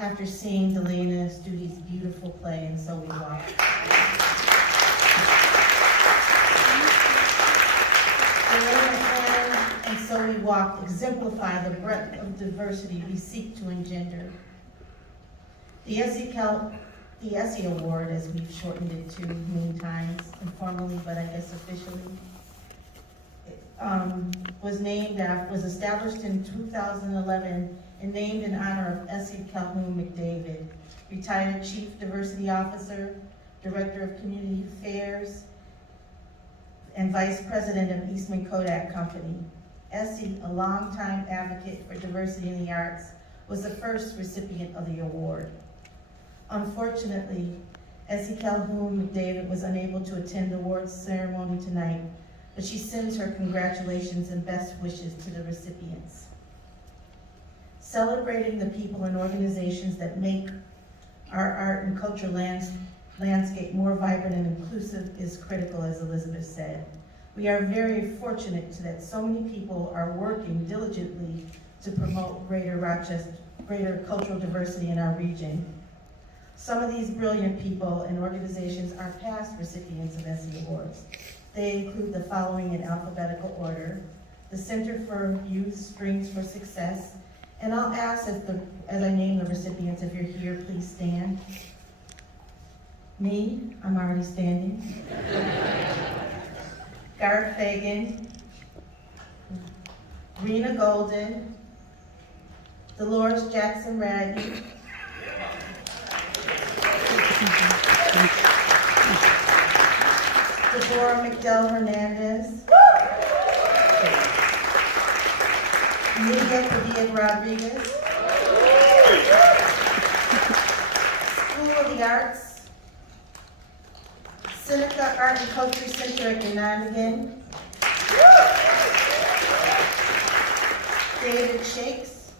after seeing Delana Studi's beautiful play, And So We Walk. Delana and So We Walk exemplify the breadth of diversity we seek to engender. The Essie Award, as we've shortened it to many times, informally, but I guess officially, was established in 2011 and named in honor of Essie Calhoun Diversity, retired Chief Diversity Officer, Director of Community Affairs, and Vice President of Eastman Kodak Company. Essie, a longtime advocate for diversity in the arts, was the first recipient of the award. Unfortunately, Essie Calhoun McDavid was unable to attend the awards ceremony tonight, but she sends her congratulations and best wishes to the recipients. Celebrating the people and organizations that make our art and cultural landscape more vibrant and inclusive is critical, as Elizabeth said. We are very fortunate that so many people are working diligently to promote greater cultural diversity in our region. Some of these brilliant people and organizations are past recipients of Essie Awards. They include the following in alphabetical order: the Center for Youth Strings for Success, and I'll ask as I name the recipients, if you're here, please stand. Me, I'm already standing. Garth Fagan, Rena Golden, Dolores Jackson Radney, Deborah McDell Hernandez, Nidia Padilla Rodriguez, School of the Arts, Seneca Art and Culture Center at Glenadigan, David Shakes,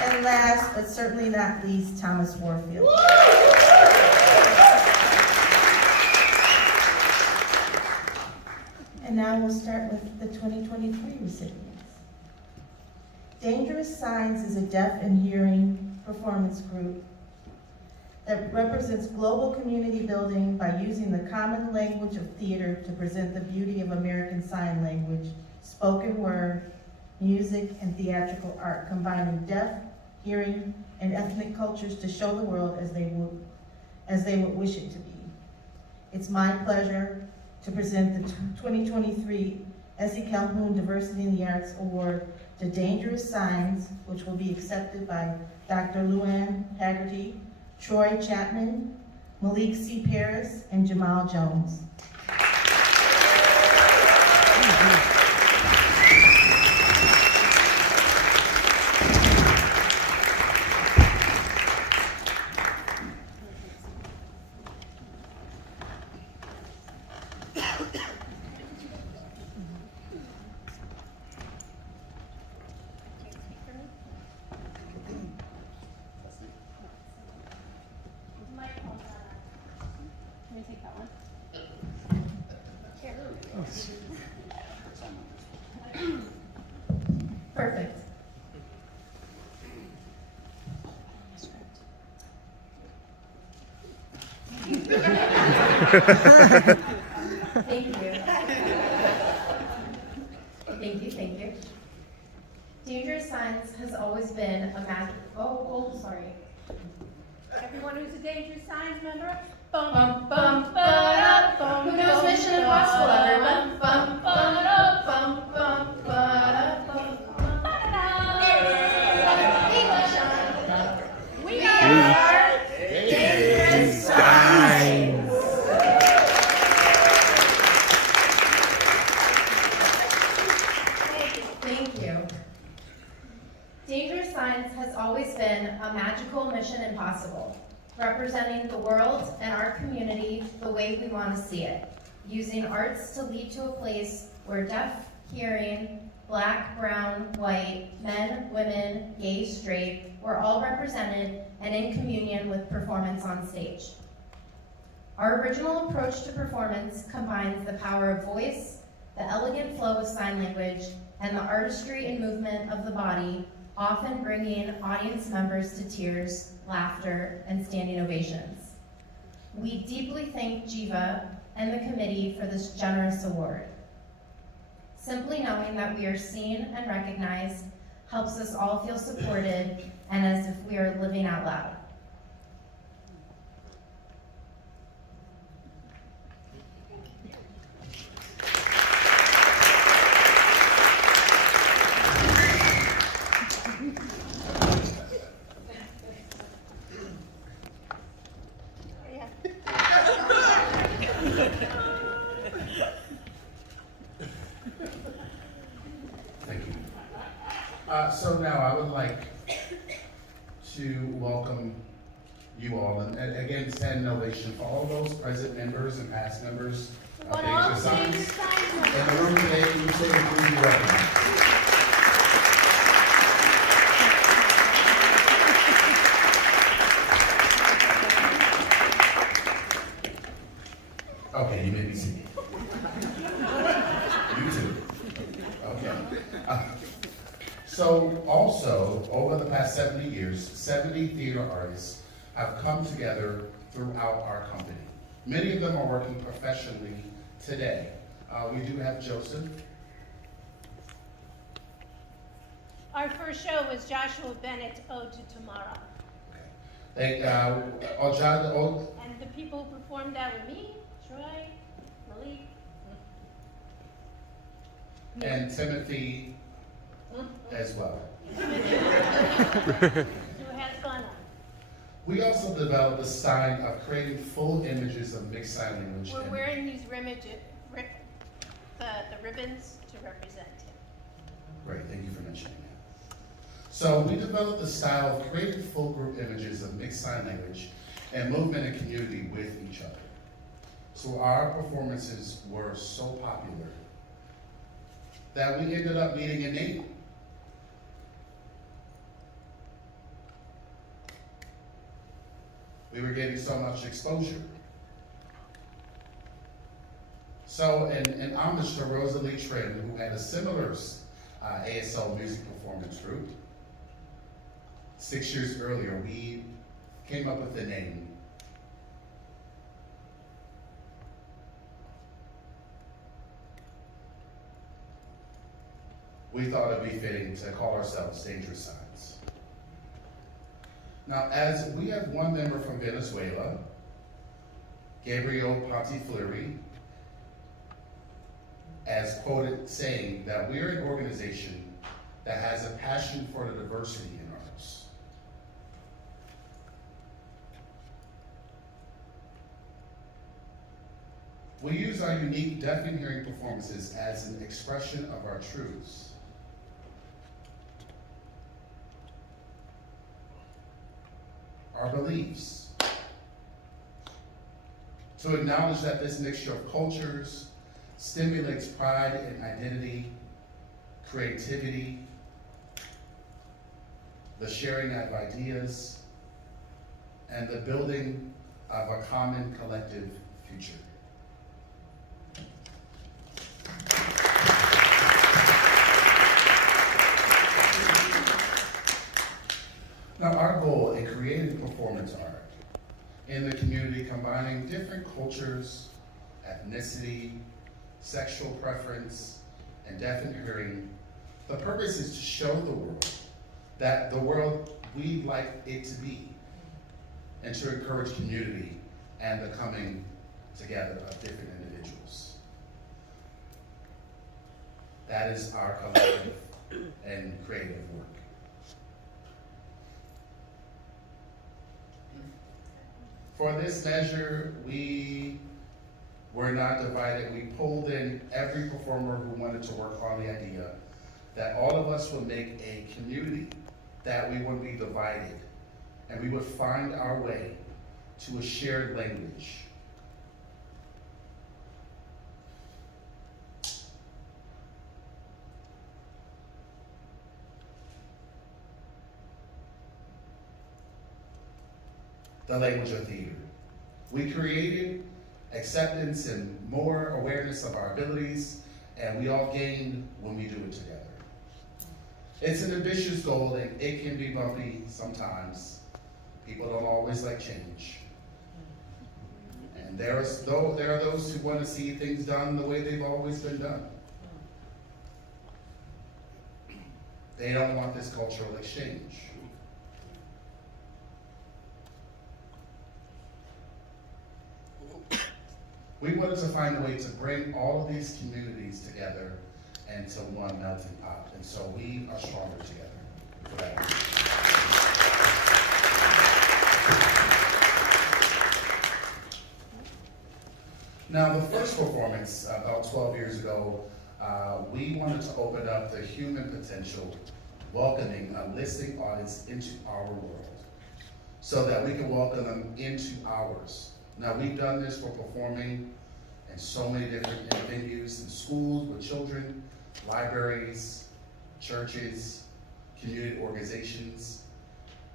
and last but certainly not least, Thomas Warfield. And now we'll start with the 2023 recipients. Dangerous Signs is a deaf and hearing performance group that represents global community building by using the common language of theater to present the beauty of American Sign Language, spoken word, music, and theatrical art, combining deaf, hearing, and ethnic cultures to show the world as they would wish it to be. It's my pleasure to present the 2023 Essie Calhoun Diversity in the Arts Award to Dangerous Signs, which will be accepted by Dr. Luann Haggerty, Troy Chapman, Malik C. Paris, and Jamal Jones. Perfect. Thank you. Thank you. Dangerous Signs has always been a magic. Sorry. Everyone who's a Dangerous Signs member, Bum, bum, ba-da, bum. Who knows Mission Impossible, everyone? Bum, ba-da, bum, bum, ba-da, bum, we are Dangerous Signs. Thank you. Dangerous Signs has always been a magical mission impossible, representing the world and our community the way we want to see it, using arts to lead to a place where deaf, hearing, black, brown, white, men, women, gay, straight, we're all represented and in communion with performance on stage. Our original approach to performance combines the power of voice, the elegant flow of sign language, and the artistry and movement of the body, often bringing audience members to tears, laughter, and standing ovations. We deeply thank Jiva and the committee for this generous award. Simply knowing that we are seen and recognized helps us all feel supported and as if we are living out loud. Thank you. So now I would like to welcome you all, and again, stand in ovation for all those present members and past members of Dangerous Signs. In the room today, can you say please be recognized? Okay, you may be seated. You too. Okay. So also, over the past 70 years, 70 theater artists have come together throughout our company. Many of them are working professionally today. We do have Joseph. Our first show was Joshua Bennett's Ode to Tomorrow. Okay. And the people who performed that were me, Troy, Malik, and Timothy as well. who has fun on. We also developed the sign of creating full images of mixed sign language. We're wearing these the ribbons to represent him. Great, thank you for mentioning that. So we developed the style of creating full group images of mixed sign language and movement and community with each other. So our performances were so popular that we ended up needing a name. We were getting so much exposure. So in homage to Rosalie Trim, who had a similar ASL music performance group, 6 years earlier, we came up with the name. We thought it'd be fitting to call ourselves Dangerous Signs. Now, as we have one member from Venezuela, Gabriel Pontifleury, as quoted saying that we're an organization that has a passion for the diversity in arts. We use our unique deaf and hearing performances as an expression of our truths. Our beliefs. To acknowledge that this mixture of cultures stimulates pride and identity, creativity, the sharing of ideas, and the building of a common collective future. Now, our goal in creating performance art in the community, combining different cultures, ethnicity, sexual preference, and deaf and hearing, the purpose is to show the world that the world we'd like it to be, and to encourage community and the coming together of different individuals. That is our collective and creative work. For this measure, we were not divided. We pulled in every performer who wanted to work on the idea that all of us would make a community, that we wouldn't be divided, and we would find our way to a shared language. The language of theater. We created acceptance and more awareness of our abilities, and we all gained when we do it together. It's an ambitious goal, and it can be bumpy sometimes. People don't always like change. And there are those who want to see things done the way they've always been done. They don't want this cultural exchange. We wanted to find a way to bring all of these communities together into one melting pot, and so we are stronger together for that reason. Now, the first performance, about 12 years ago, we wanted to open up the human potential, welcoming a listening audience into our world, so that we can welcome them into ours. Now, we've done this for performing in so many different venues, in schools with children, libraries, churches, community organizations,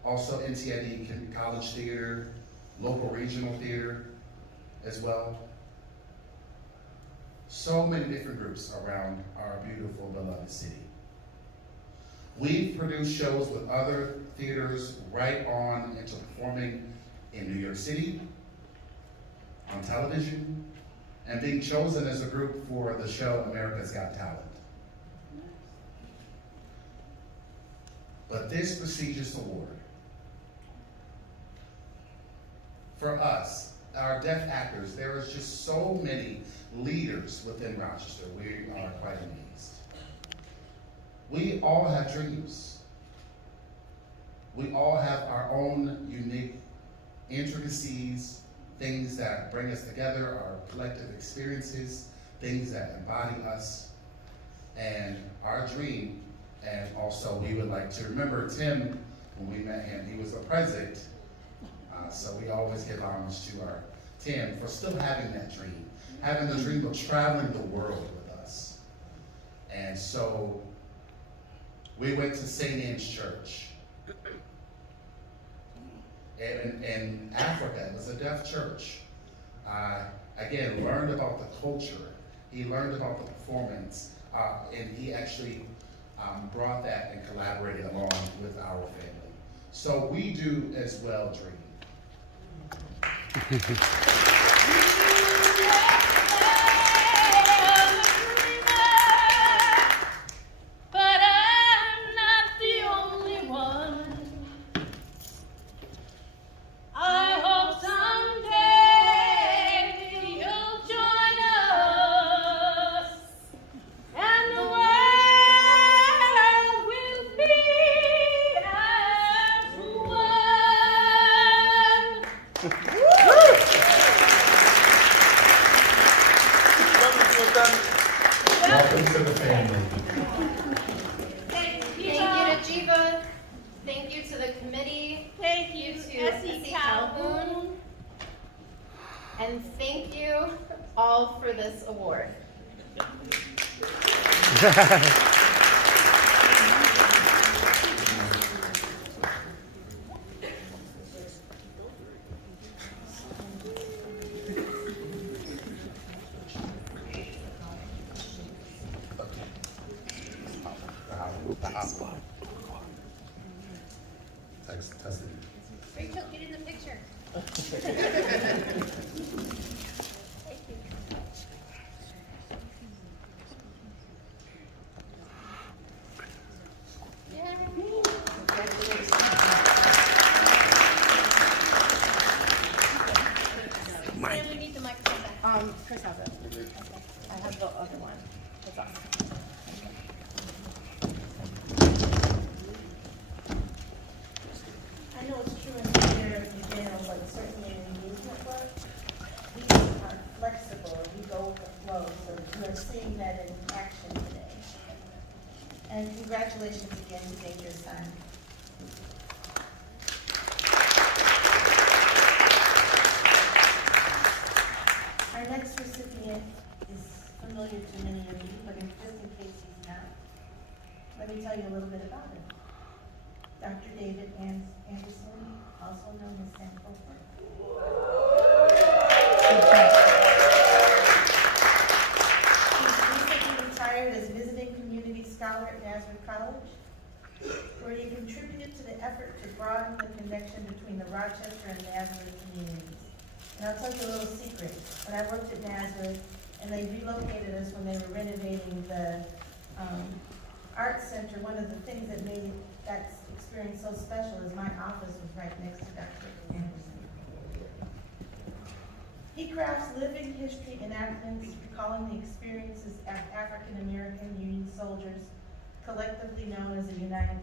also NTID college theater, local regional theater as well. So many different groups around our beautiful, beloved city. We've produced shows with other theaters right on into performing in New York City, on television, and being chosen as a group for the show America's Got Talent. But this prestigious award, for us, our deaf actors, there is just so many leaders within Rochester. We are quite amazed. We all have dreams. We all have our own unique intricacies, things that bring us together, our collective experiences, things that embody us. And our dream, and also we would like to remember Tim, when we met him, he was the president. So we always give homage to our Tim for still having that dream, having the dream of traveling the world with us. And so we went to St. Anne's Church. In Africa, it was a deaf church. Again, learned about the culture. He learned about the performance, and he actually brought that and collaborated along with our family. So we do as well dream. But I'm not the only one. I hope someday you'll join us, and the world will be as one. Welcome to the family. Thank you to Jiva. Thank you to the committee. Thank you to to Essie Calhoun. And thank you all for this award. Rachel, get in the picture. Sam, we need the microphone back. Chris has it. I have the other one. It's awesome. I know it's true in theater in general, but certainly in movement work, we are flexible, and we go with the flow, so we're seeing that in action today. And congratulations again to Dangerous Son. Our next recipient is familiar to many of you, but just in case he's not, let me tell you a little bit about him. Dr. David Anderson, also known as Sam Copeland. He's recently retired as visiting community scholar at Nazareth College. effort to broaden the connection between the Rochester and Nazareth communities. And I'll tell you a little secret. When I worked at Nazareth, and they relocated us when they were renovating the art center, one of the things that made that experience so special is my office was right next to Dr. Anderson. He crafts living history enactments, recalling the experiences of African American Union soldiers, collectively known as the United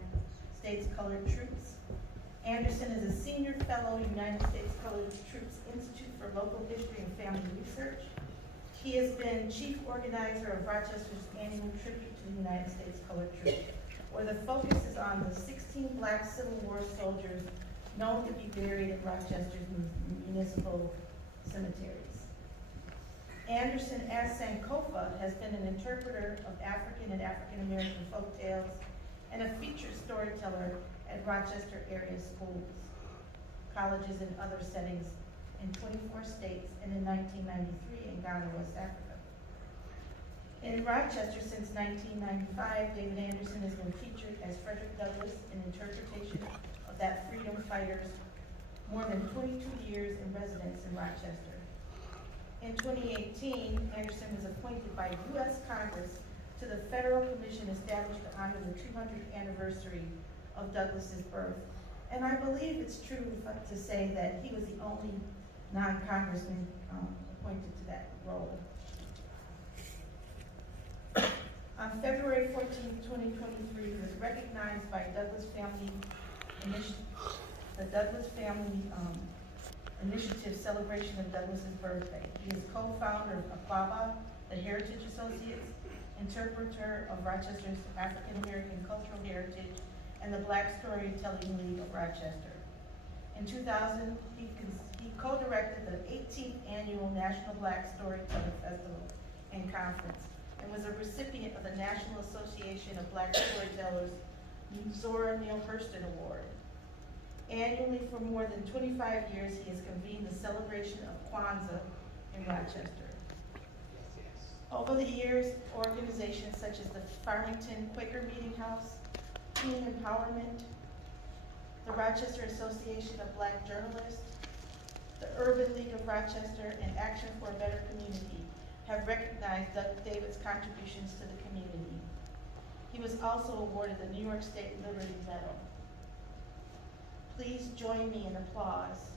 States Colored Troops. Anderson is a senior fellow, United States Colored Troops Institute for Local History and Family Research. He has been chief organizer of Rochester's annual tribute to the United States Colored Troops, where the focus is on the 16 Black Civil War soldiers known to be buried at Rochester's municipal cemeteries. Anderson, as Sankofa, has been an interpreter of African and African American folktales and a featured storyteller at Rochester area schools, colleges, and other settings in 24 states, and in 1993 in Ghana, West Africa. In Rochester since 1995, David Anderson has been featured as Frederick Douglass in interpretation of that freedom fighter's more than 22 years in residence in Rochester. In 2018, Anderson was appointed by U.S. Congress to the federal commission established to honor the 200th anniversary of Douglass's birth. And I believe it's true to say that he was the only non-congressman appointed to that role. On February 14, 2023, he was recognized by Douglass Family the Douglass Family Initiative Celebration of Douglass's birthday. He is co-founder of AFABA, the Heritage Associates, interpreter of Rochester's African American cultural heritage, and the Black Storytelling League of Rochester. In 2000, he co-directed the 18th Annual National Black Storytelling Festival and Conference, and was a recipient of the National Association of Black Storytellers Zora Neale Hurston Award. Annually for more than 25 years, he has convened the celebration of Kwanzaa in Rochester. Over the years, organizations such as the Farmington Quaker Meeting House, Teen Empowerment, the Rochester Association of Black Journalists, the Urban League of Rochester, and Action for a Better Community have recognized Doug David's contributions to the community. He was also awarded the New York State Liberty Medal. Please join me in applause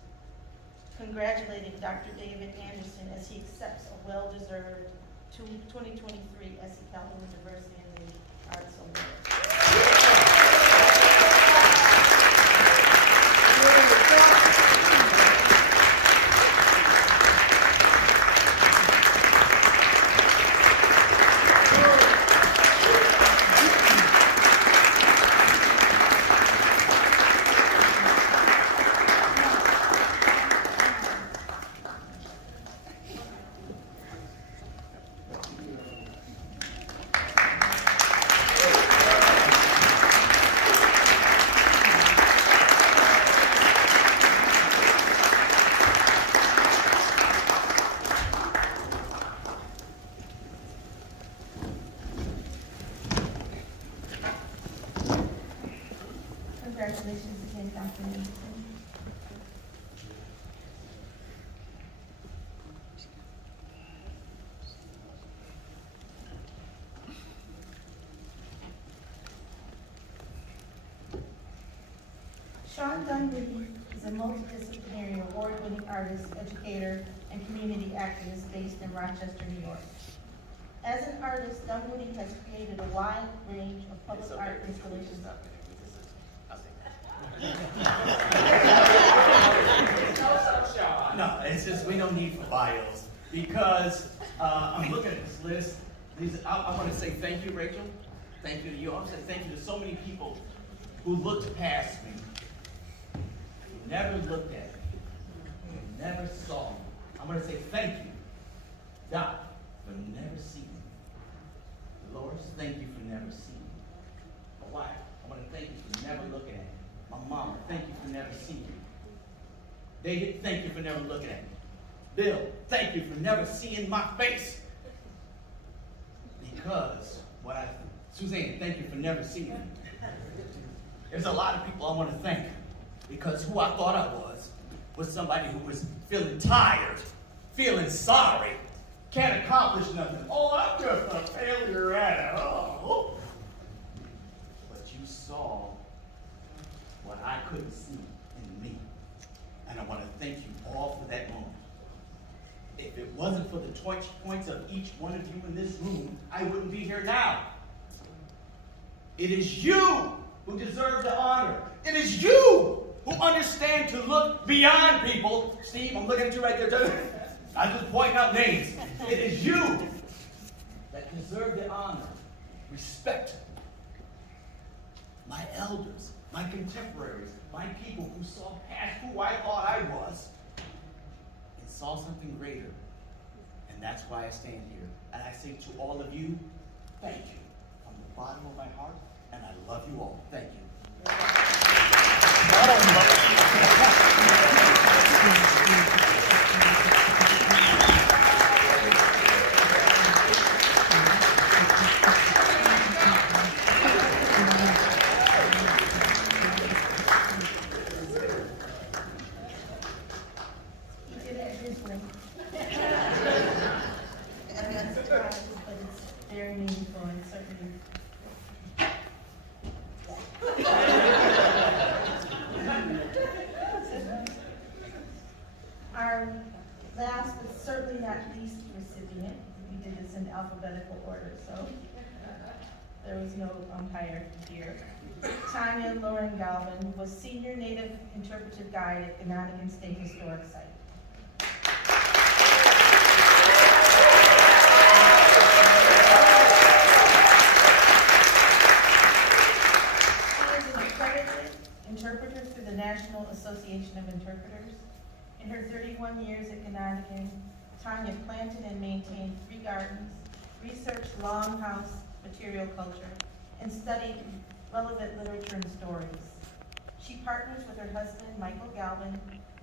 congratulating Dr. David Anderson as he accepts a well-deserved 2023 Essie Calhoun Diversity Arts Award. Congratulations again, Dr. Anderson. Sean Dunwoody is a multidisciplinary award-winning artist, educator, and community activist based in Rochester, New York. As an artist, Dunwoody has created a wide range of public art installations. No, it's just we don't need for bios because I'm looking at this list. I want to say thank you, Rachel. Thank you to you. I want to say thank you to so many people who looked past me, who never looked at me, who never saw me. I want to say thank you, Doc, for never seeing me. Dolores, thank you for never seeing me. My wife, I want to thank you for never looking at me. My mama, thank you for never seeing me. David, thank you for never looking at me. Bill, thank you for never seeing my face. Because Suzanne, thank you for never seeing me. There's a lot of people I want to thank because who I thought I was somebody who was feeling tired, feeling sorry, can't accomplish nothing. Oh, I'm just a failure at it. Oh. But you saw what I couldn't see in me. And I want to thank you all for that moment. If it wasn't for the touch points of each one of you in this room, I wouldn't be here now. It is you who deserve the honor. It is you who understand to look beyond people. Steve, I'm looking at you right there. I'm just pointing out names. It is you that deserve the honor, respect. My elders, my contemporaries, my people who saw past who I thought I was and saw something greater. And that's why I stand here. And I say to all of you, thank you from the bottom of my heart, and I love you all. Thank you. He did it his way. I'm not surprised, but it's very meaningful and certainly. Our last but certainly not least recipient, we did this in alphabetical order, so there was no umpire here. Tanya Lauren Galvin was Senior Native Interpretive Guide at Ganonigan State Historic Site. She is an accredited interpreter through the National Association of Interpreters. In her 31 years at Ganonigan, Tanya planted and maintained 3 gardens, researched longhouse material culture, and studied relevant literature and stories. She partners with her husband, Michael Galvin,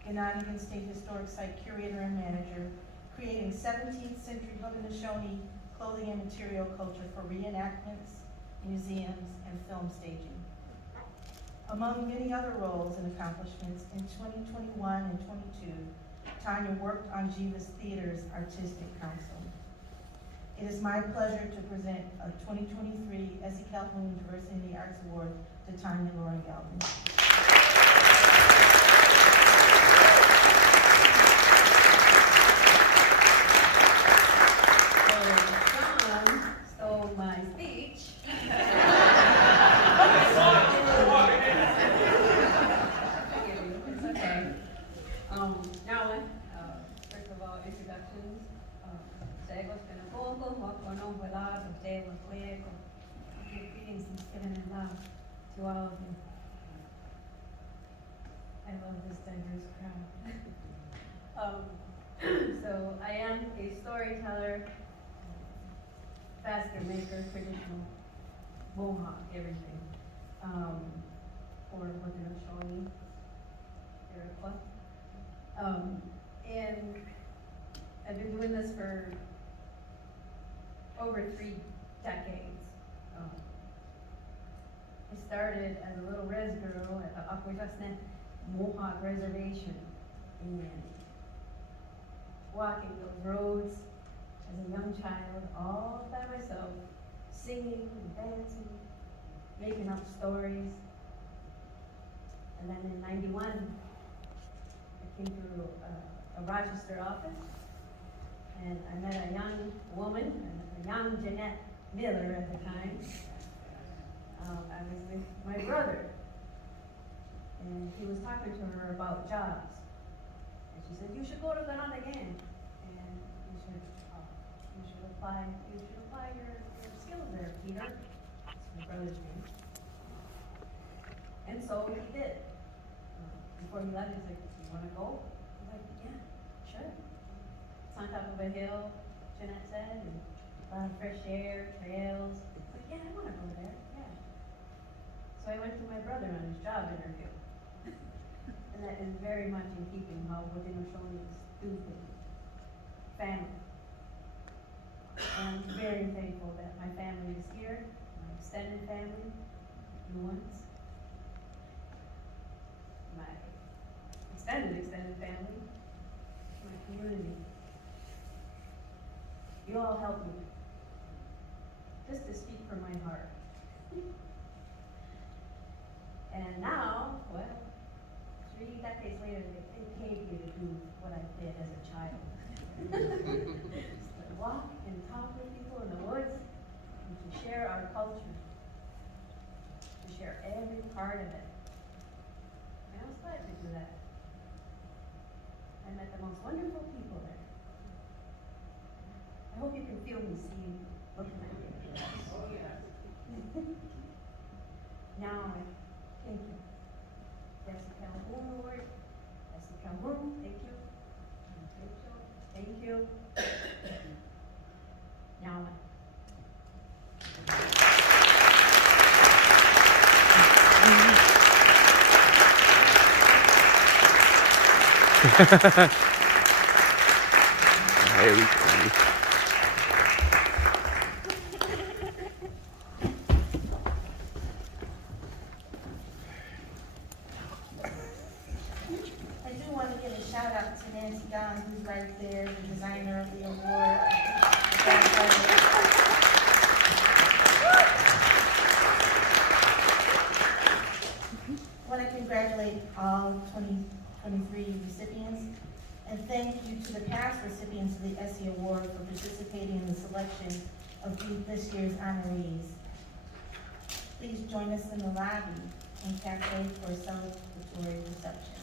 Ganonigan State Historic Site curator and manager, creating 17th century Haudenosaunee clothing and material culture for reenactments, museums, and film staging. Among many other roles and accomplishments, in 2021 and 22, Tanya worked on Jiva's Theater's Artistic Council. It is my pleasure to present a 2023 Essie Calhoun Diversity Arts Award to Tanya Lauren Galvin. John stole my speech. It's okay. Now, first of all, introductions. Greetings and given and love to all of you. I love this diverse crowd. So I am a storyteller, basket maker, traditional Mohawk, everything. For Haudenosaunee, Iroquois. And I've been doing this for over 3 decades. I started as a little res girl at the Akwesasne Mohawk Reservation and walking those roads as a young child, all by myself, singing and dancing, making up stories. And then in '91, I came to a Rochester office, and I met a young woman, a young Jeanette Miller at the time. I was with my brother, and he was talking to her about jobs. And she said, "You should go to Ganonigan, and you should apply your skills there, Peter." That's my brother's name. And so he did. Before he left, he's like, "You want to go?" I was like, "Yeah, sure." It's on top of a hill, Jeanette said, and a lot of fresh air, trails. I was like, "Yeah, I want to go there, yeah." So I went to my brother on his job interview. And that is very much in keeping how Haudenosaunee do things. Family. And I'm very thankful that my family is here, my extended family, new ones. and extended family, my community. You all helped me, just to speak from my heart. And now, well, 3 decades later, they paid me to do what I did as a child. To walk and talk with people in the woods, and to share our culture, to share every part of it. And I was glad to do that. I met the most wonderful people there. I hope you can feel me seeing, looking at you. Oh, yeah. Now, I thank you. Essie Calhoun Award. Essie Calhoun, thank you. Rachel, thank you. Now, Very funny. I do want to give a shout out to Nancy Don, who's right there, the designer of the award. I want to congratulate all 2023 recipients and thank you to the past recipients of the Essie Award for participating in the selection of this year's honorees. Please join us in the lobby and cafe for a celebratory reception.